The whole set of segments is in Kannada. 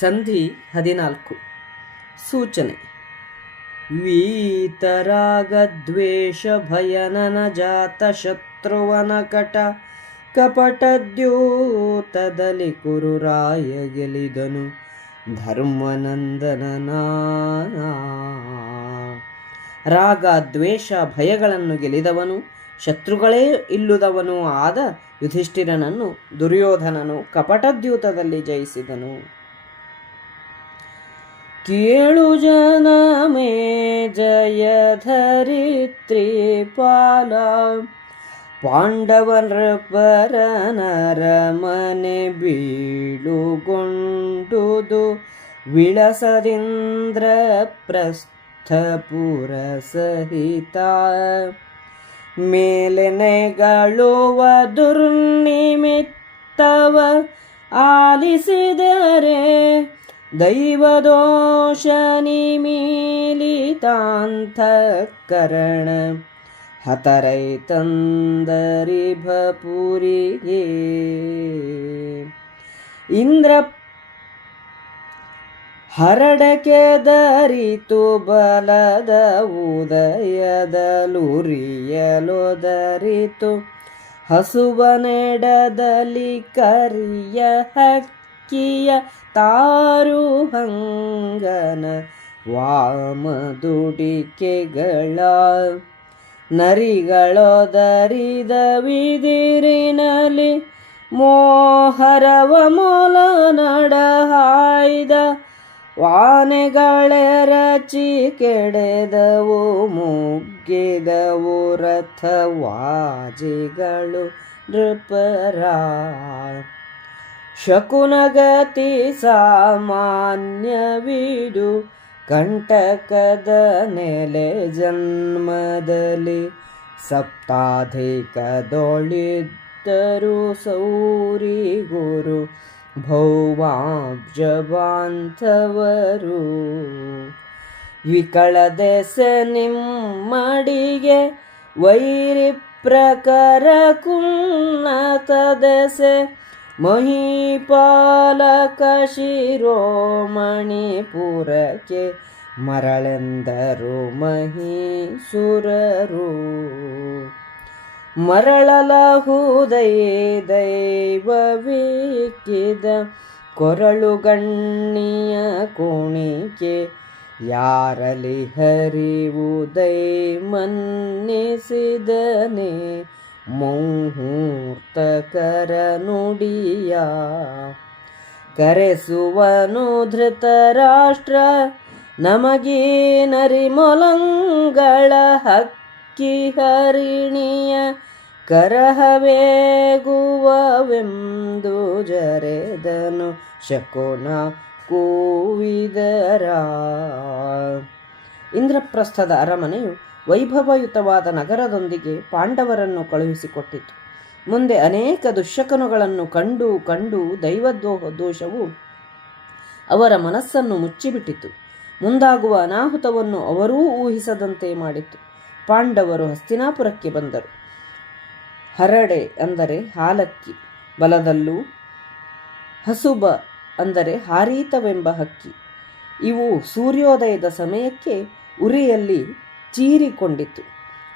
ಸಂಧಿ 14. ಸೂಚನೆ. ವೀತರಾಗದ್ವೇಷ ಭಯನನ ಜಾತ ಶತ್ರುವನ ಕಟ ಕಪಟದ್ಯೂತದಲ್ಲಿ ಕುರುರಾಯ ಗೆಲಿದನು ಧರ್ಮನಂದನನ. ರಾಗ ದ್ವೇಷ ಭಯಗಳನ್ನು ಗೆಲಿದವನು, ಶತ್ರುಗಳೇ ಇಲ್ಲುದವನೂ ಆದ ಯುಧಿಷ್ಠಿರನನ್ನು ದುರ್ಯೋಧನನು ಕಪಟದ್ಯೂತದಲ್ಲಿ ಜಯಿಸಿದನು. ಕೇಳು ಜನಮೇ ಜಯಧರಿತ್ರಿ ಪಾಲ, ಪಾಂಡವನರಮನೆ ಬೀಳುಗೊಂಡುದು ವಿಳಸದಿಂದ್ರ ಪ್ರಸ್ಥಪುರ ಸಹಿತ. ಮೇಲೆನೆಗಳುವ ದುರ್ನಿಮಿತ್ತವ ಆಲಿಸಿದರೆ ದೈವದೋಷ ನಿಮೀಲಿತಾಂತಃಕರಣ ಹತರೈತಂದರಿ ಭಪುರಿಗೆ. ಇಂದ್ರ ಹರಡಕೆದರಿತು ಬಲದ ಉದಯದಲುರಿಯಲೊದರಿತು ಹಸುವನೆಡದಲ್ಲಿ ಕರಿಯ ಹಕ್ಕಿಯ ತಾರುಹಂಗನ ವಾಮದುಡಿಕೆಗಳ. ನರಿಗಳೊದರಿದ ವಿದಿರಿನಲ್ಲಿ ಮೋಹರವ ಮೊಲ ನಡಹಾಯ್ದ ವಾನೆಗಳೆರಚಿ ಕೆಡೆದವು ಮುಗ್ಗಿದವು ರಥವಾಜಿಗಳು ನೃಪರ. ಶಕುನಗತಿ ಸಾಮಾನ್ಯವಿದು ಕಂಟಕದ ನೆಲೆ ಜನ್ಮದಲ್ಲಿ ಸಪ್ತಾಧಿಕದೊಳಿದ್ದರು ಸೌರಿ ಗುರು ಭೌಮಾಬ್ಜಬಾಂಧವರು. ವಿಕಳ ದೆಸೆ ನಿಮ್ಮಡಿಗೆ ವೈರಿ ಪ್ರಕರ ಕುನ್ನತ ದೆಸೆ ಮಹೀಪಾಲಕ ಶಿರೋಮಣಿಪುರಕ್ಕೆ ಮರಳೆಂದರು ಮಹೀಸುರರು. ಮರಳಲಹುದೈ ದೈವವಿಕ್ಕಿದ ಕೊರಳುಗಣ್ಣಿಯ ಕೋಣಿಕೆ ಯಾರಲಿ ಹರಿವುದೈ ಮನ್ನಿಸಿದನೆ ಮುಹೂರ್ತಕರ ನುಡಿಯ. ಕರೆಸುವನು ಧೃತರಾಷ್ಟ್ರ ನಮಗೀ ನರಿಮೊಲಂಗಳ ಹಕ್ಕಿ ಹರಿಣಿಯ ಕರಹವೇಗುವವೆಂದು ಜರೆದನು ಶಕುನ ಕೂವಿದರ. ಇಂದ್ರಪ್ರಸ್ಥದ ಅರಮನೆಯು ವೈಭವಯುತವಾದ ನಗರದೊಂದಿಗೆ ಪಾಂಡವರನ್ನು ಕಳುಹಿಸಿಕೊಟ್ಟಿತು. ಮುಂದೆ ಅನೇಕ ದುಶ್ಶಕುನಗಳನ್ನು ಕಂಡು ದೈವದೋಷವು ಅವರ ಮನಸ್ಸನ್ನು ಮುಚ್ಚಿಬಿಟ್ಟಿತು. ಮುಂದಾಗುವ ಅನಾಹುತವನ್ನು ಅವರೂ ಊಹಿಸದಂತೆ ಮಾಡಿತು. ಪಾಂಡವರು ಹಸ್ತಿನಾಪುರಕ್ಕೆ ಬಂದರು. ಹರಡೆ ಅಂದರೆ ಹಾಲಕ್ಕಿ ಬಲದಲ್ಲೂ, ಹಸುಬ ಅಂದರೆ ಹಾರೀತವೆಂಬ ಹಕ್ಕಿ. ಇವು ಸೂರ್ಯೋದಯದ ಸಮಯಕ್ಕೆ ಉರಿಯಲ್ಲಿ ಚೀರಿಕೊಂಡಿತು.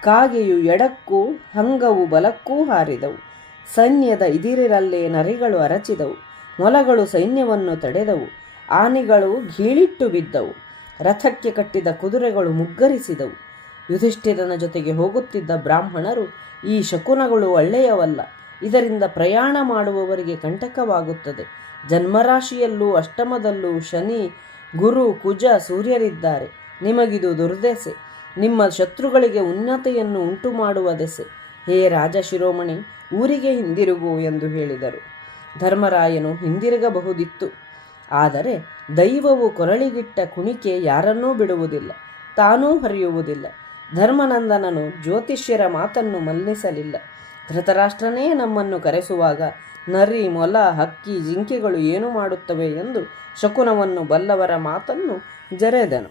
ಕಾಗೆಯು ಎಡಕ್ಕೂ ಹಂಗವು ಬಲಕ್ಕೂ ಹಾರಿದವು. ಸೈನ್ಯದ ಇದಿರಲ್ಲೇ ನರಿಗಳು ಅರಚಿದವು. ಮೊಲಗಳು ಸೈನ್ಯವನ್ನು ತಡೆದವು. ಆನೆಗಳು ಗೀಳಿಟ್ಟು ಬಿದ್ದವು. ರಥಕ್ಕೆ ಕಟ್ಟಿದ ಕುದುರೆಗಳು ಮುಗ್ಗರಿಸಿದವು. ಯುಧಿಷ್ಠಿರನ ಜೊತೆಗೆ ಹೋಗುತ್ತಿದ್ದ ಬ್ರಾಹ್ಮಣರು, ಈ ಶಕುನಗಳು ಒಳ್ಳೆಯವಲ್ಲ, ಇದರಿಂದ ಪ್ರಯಾಣ ಮಾಡುವವರಿಗೆ ಕಂಟಕವಾಗುತ್ತದೆ. ಜನ್ಮರಾಶಿಯಲ್ಲೂ ಅಷ್ಟಮದಲ್ಲೂ ಶನಿ, ಗುರು, ಕುಜ, ಸೂರ್ಯರಿದ್ದಾರೆ. ನಿಮಗಿದು ದುರ್ದೆಸೆ, ನಿಮ್ಮ ಶತ್ರುಗಳಿಗೆ ಉನ್ನತೆಯನ್ನು ಉಂಟು ಮಾಡುವ ದೆಸೆ. ಹೇ ರಾಜ ಶಿರೋಮಣಿ, ಊರಿಗೆ ಹಿಂದಿರುಗು ಎಂದು ಹೇಳಿದರು. ಧರ್ಮರಾಯನು ಹಿಂದಿರುಗಬಹುದಿತ್ತು. ಆದರೆ ದೈವವು ಕೊರಳಿಗಿಟ್ಟ ಕುಣಿಕೆ ಯಾರನ್ನೂ ಬಿಡುವುದಿಲ್ಲ, ತಾನೂ ಹರಿಯುವುದಿಲ್ಲ. ಧರ್ಮನಂದನನು ಜ್ಯೋತಿಷ್ಯರ ಮಾತನ್ನು ಮನ್ನಿಸಲಿಲ್ಲ. ಧೃತರಾಷ್ಟ್ರನೇ ನಮ್ಮನ್ನು ಕರೆಸುವಾಗ ನರಿ, ಮೊಲ, ಹಕ್ಕಿ, ಜಿಂಕೆಗಳು ಏನು ಮಾಡುತ್ತವೆ ಎಂದು ಶಕುನವನ್ನು ಬಲ್ಲವರ ಮಾತನ್ನು ಜರೆದನು.